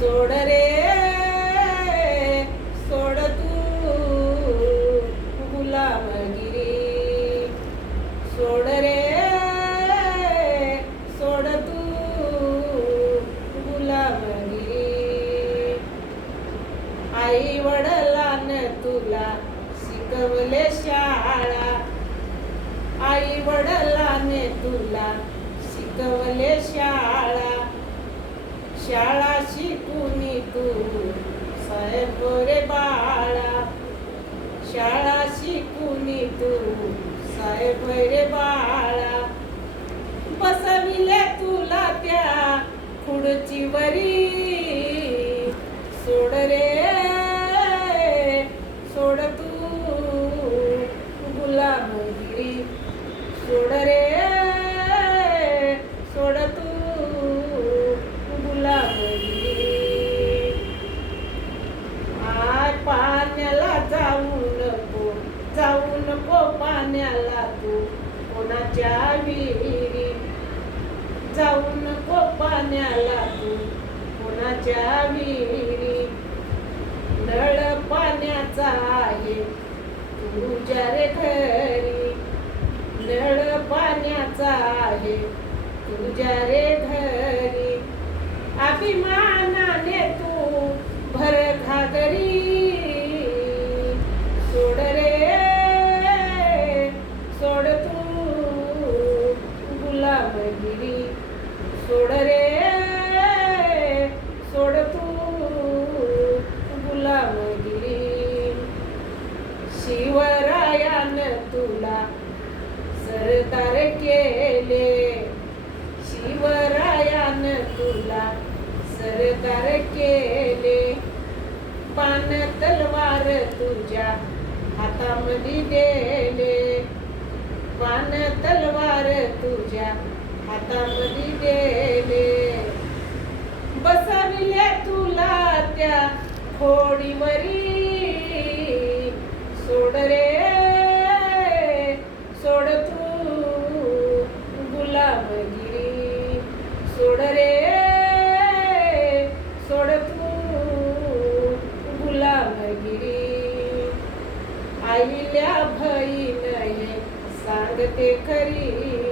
सोड रे सोड तू गुलामगिरी. सोड रे सोड तू गुलामगिरी. आई वडलान तुला शिकवले शाळा. आई वडलाने तुला शिकवले शाळा. शाळा साहेब रे बाळा. शाळा शिकून तू साहेब रे बाळा नको पाण्याला तू. कोणाच्या विहिरी जाऊ नको पाण्याला तू. कोणाच्या विहिरी नळ पाण्याचा आहे. तुझ्या रे घरी. नळ पाण्याचा आहे. तुझ्या रे घरी. अभिमान सोड रे सोड तू गुलामगिरी शिवरायान तुला सरदार केले. शिवरायान तुला सरदार केले. पान तलवार तुझ्या हातामध्ये देले. पान तलवार तुझ्या हातामध्ये गेले बसविले तुला त्या खोडीवरी. सोड रे सोड तू गुलामगिरी. सोड रे सोड तू गुलामगिरी. आईल्या भई नाही सांगते खरी.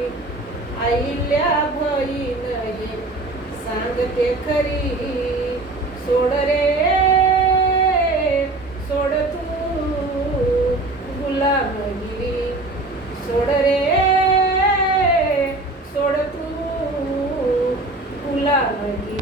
आईल्या भई नाही सांगते खरी सोड रे सोड तू गुलामगिरी सोड रे सोड तू गुलामगिरी